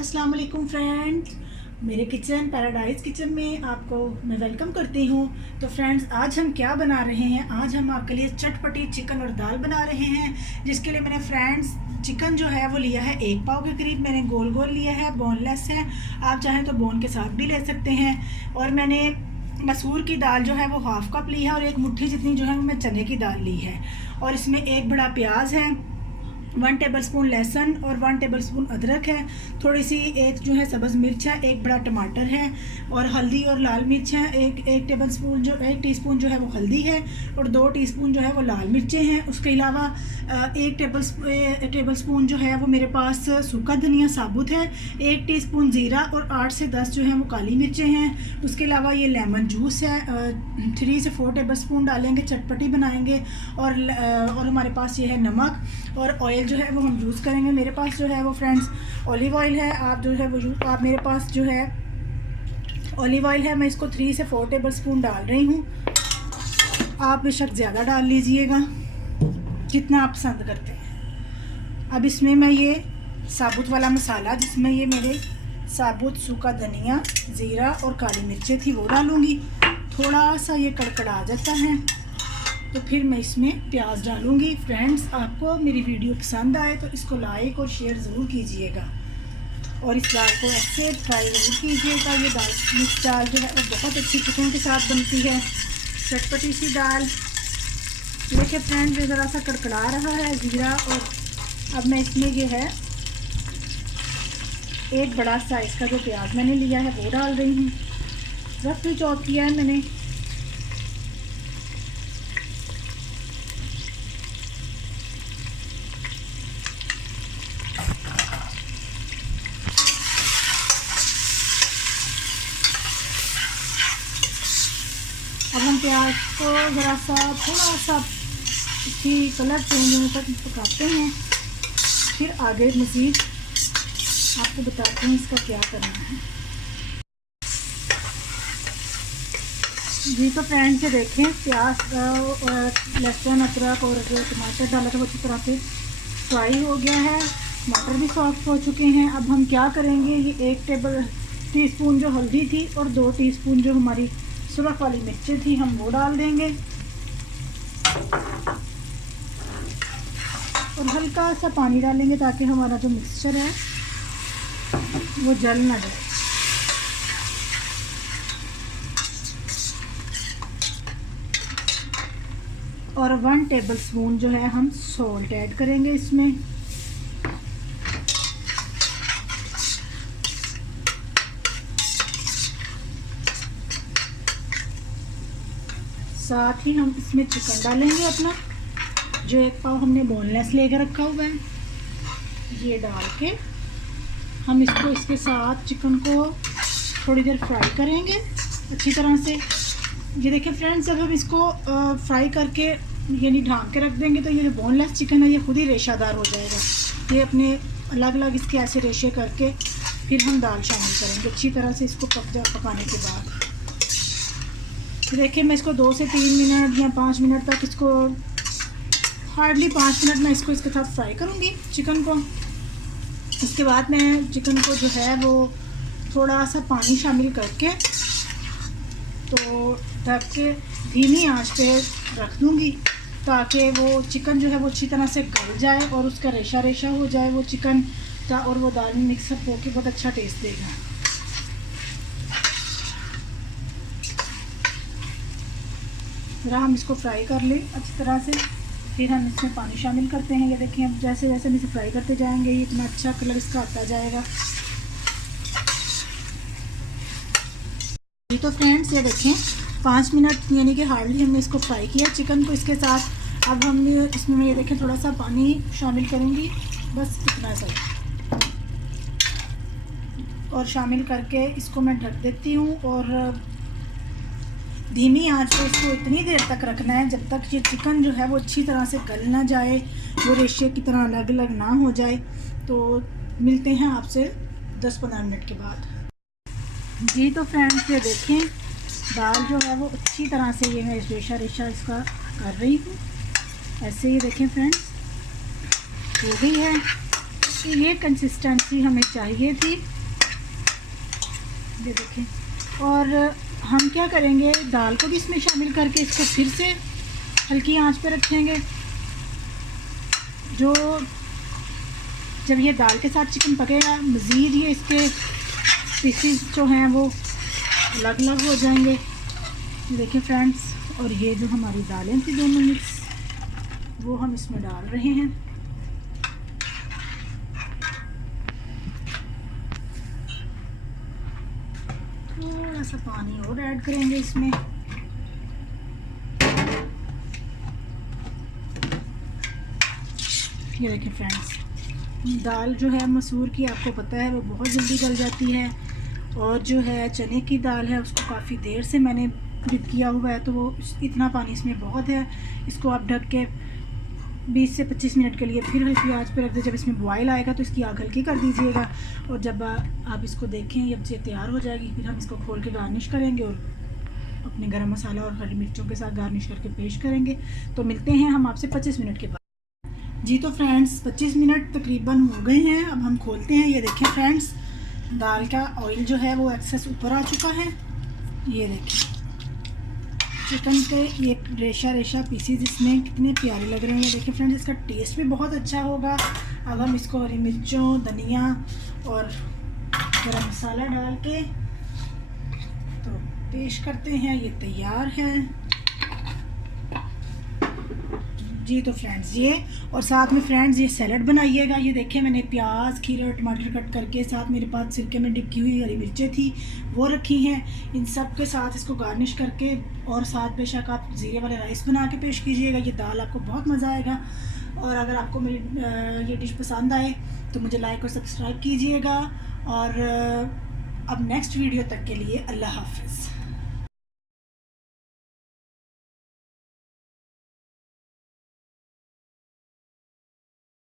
अस्सलाम वालेकुम फ्रेंड्स, मेरे किचन पैराडाइज किचन में आपको मैं वेलकम करती हूँ। तो फ्रेंड्स, आज हम क्या बना रहे हैं? आज हम आपके लिए चटपटी चिकन और दाल बना रहे हैं, जिसके लिए मैंने फ्रेंड्स चिकन जो है वो लिया है 1 पाव के करीब। मैंने गोल गोल लिया है, बोनलेस है, आप चाहें तो बोन के साथ भी ले सकते हैं। और मैंने मसूर की दाल जो है वो हाफ़ कप ली है और एक मुट्ठी जितनी जो है वो मैं चने की दाल ली है। और इसमें एक बड़ा प्याज है, 1 टेबलस्पून लहसुन और 1 टेबलस्पून अदरक है, थोड़ी सी एक जो है सब्ज़ मिर्च है, एक बड़ा टमाटर है और हल्दी और लाल मिर्च है। एक टीस्पून जो है वो हल्दी है और 2 टीस्पून जो है वो लाल मिर्चें हैं। उसके अलावा 1 टेबलस्पून जो है वो मेरे पास सूखा धनिया साबुत है, 1 टीस्पून ज़ीरा और 8 से 10 जो है वो काली मिर्चें हैं। उसके अलावा ये लेमन जूस है, 3 से 4 टेबलस्पून डालेंगे, चटपटी बनाएंगे। और हमारे पास ये है नमक और ऑयल जो है वो हम यूज़ करेंगे। मेरे पास जो है वो फ्रेंड्स ऑलिव ऑयल है, आप जो है वो आप मेरे पास जो है ऑलिव ऑयल है, मैं इसको 3 से 4 टेबलस्पून डाल रही हूँ। आप बेशक ज़्यादा डाल लीजिएगा जितना आप पसंद करते हैं। अब इसमें मैं ये साबुत वाला मसाला, जिसमें ये मेरे साबुत सूखा धनिया, ज़ीरा और काली मिर्चें थी, वो डालूँगी। थोड़ा सा ये कड़कड़ा जाता है तो फिर मैं इसमें प्याज डालूँगी। फ्रेंड्स, आपको मेरी वीडियो पसंद आए तो इसको लाइक और शेयर ज़रूर कीजिएगा और इस दाल को ऐसे ट्राई ज़रूर कीजिएगा। ये दाल मिक्स दाल जो है वो बहुत अच्छी चिकन के साथ बनती है, चटपटी सी दाल। देखिए फ्रेंड्स, ये ज़रा सा कड़कड़ा रहा है ज़ीरा। और अब मैं इसमें ये है एक बड़ा साइज़ का जो प्याज मैंने लिया है वो डाल रही हूँ, रफली चॉप किया है मैंने। अब हम प्याज को ज़रा सा थोड़ा सा इसकी कलर चेंज होने तक पकाते हैं, फिर आगे मज़ीद आपको बताते हैं इसका क्या करना है। जी तो फ्रेंड्स, ये देखें प्याज लहसुन अदरक और जो टमाटर डाला था वो अच्छी तरह से फ्राई हो गया है, टमाटर भी सॉफ्ट हो चुके हैं। अब हम क्या करेंगे, ये 1 टीस्पून जो हल्दी थी और 2 टीस्पून जो हमारी सुरख वाली मिर्चें थी, हम वो डाल देंगे और हल्का सा पानी डालेंगे ताकि हमारा जो मिक्सचर है वो जल ना जाए। और 1 टेबलस्पून जो है हम सॉल्ट ऐड करेंगे इसमें। साथ ही हम इसमें चिकन डालेंगे अपना, जो 1 पाव हमने बोनलेस लेकर रखा हुआ है। ये डाल के हम इसको इसके साथ चिकन को थोड़ी देर फ्राई करेंगे अच्छी तरह से। ये देखिए फ्रेंड्स, जब हम इसको फ्राई करके यानी ढाँक के रख देंगे तो ये जो बोनलेस चिकन है ये खुद ही रेशादार हो जाएगा। ये अपने अलग अलग इसके ऐसे रेशे करके फिर हम दाल शामिल करेंगे अच्छी तरह से इसको पकाने के बाद। देखिए मैं इसको 2 से 3 मिनट या 5 मिनट तक इसको, हार्डली 5 मिनट मैं इसको इसके साथ फ्राई करूँगी चिकन को। उसके बाद मैं चिकन को जो है वो थोड़ा सा पानी शामिल करके तो ढक के धीमी आंच पे रख दूँगी ताकि वो चिकन जो है वो अच्छी तरह से गल जाए और उसका रेशा रेशा हो जाए वो चिकन का, और वो दाल में मिक्सअप होकर बहुत अच्छा टेस्ट देगा। ज़रा हम इसको फ्राई कर लें अच्छी तरह से, फिर हम इसमें पानी शामिल करते हैं। ये देखिए अब जैसे जैसे हम इसे फ्राई करते जाएंगे ये इतना अच्छा कलर इसका आता जाएगा। ये तो फ्रेंड्स, ये देखें 5 मिनट यानी कि हार्डली हमने इसको फ्राई किया चिकन को इसके साथ। अब हम इसमें ये देखें थोड़ा सा पानी शामिल करूँगी, बस इतना सा, और शामिल करके इसको मैं ढक देती हूँ। और धीमी आंच पे इसको इतनी देर तक रखना है जब तक ये चिकन जो है वो अच्छी तरह से गल ना जाए, वो रेशे की तरह अलग अलग ना हो जाए। तो मिलते हैं आपसे 10-15 मिनट के बाद। जी तो फ्रेंड्स, ये देखें दाल जो है वो अच्छी तरह से ये मैं रेशा रेशा इसका कर रही हूँ। ऐसे ही देखें फ्रेंड्स, हो गई है। ये कंसिस्टेंसी हमें चाहिए थी, ये देखें। और हम क्या करेंगे, दाल को भी इसमें शामिल करके इसको फिर से हल्की आंच पे रखेंगे। जब ये दाल के साथ चिकन पकेगा, मज़ीद ये इसके पीसीस जो हैं वो अलग अलग हो जाएंगे। देखिए फ्रेंड्स, और ये जो हमारी दालें थी दोनों मिक्स, वो हम इसमें डाल रहे हैं। थोड़ा सा पानी और ऐड करेंगे इसमें। ये देखिए फ्रेंड्स, दाल जो है मसूर की, आपको पता है वो बहुत जल्दी गल जाती है, और जो है चने की दाल है उसको काफ़ी देर से मैंने डिप किया हुआ है, तो वो इतना पानी इसमें बहुत है। इसको आप ढक के 20 से 25 मिनट के लिए फिर हल्की आंच पे रख दे। जब इसमें बॉयल आएगा तो इसकी आग हल्की कर दीजिएगा, और जब आप इसको देखें जब ये तैयार हो जाएगी, फिर हम इसको खोल के गार्निश करेंगे और अपने गरम मसाला और हरी मिर्चों के साथ गार्निश करके पेश करेंगे। तो मिलते हैं हम आपसे 25 मिनट के बाद। जी तो फ्रेंड्स, 25 मिनट तकरीबन हो गए हैं। अब हम खोलते हैं। ये देखें फ्रेंड्स, दाल का ऑयल जो है वो एक्सेस ऊपर आ चुका है। ये देखें चिकन के ये रेशा रेशा पीसीज इसमें कितने प्यारे लग रहे हैं। ये देखिए फ्रेंड्स, इसका टेस्ट भी बहुत अच्छा होगा। अब हम इसको हरी मिर्चों, धनिया और गरम मसाला डाल के तो पेश करते हैं। ये तैयार है जी। तो फ्रेंड्स ये, और साथ में फ्रेंड्स ये सैलड बनाइएगा। ये देखिए मैंने प्याज, खीरा और टमाटर कट करके, साथ मेरे पास सिरके में डिप की हुई हरी मिर्चें थी वो रखी हैं। इन सब के साथ इसको गार्निश करके, और साथ बेशक आप ज़ीरे वाले राइस बना के पेश कीजिएगा। ये दाल आपको बहुत मज़ा आएगा। और अगर आपको मेरी ये डिश पसंद आए तो मुझे लाइक और सब्सक्राइब कीजिएगा। और अब नेक्स्ट वीडियो तक के लिए अल्लाह हाफ़िज़।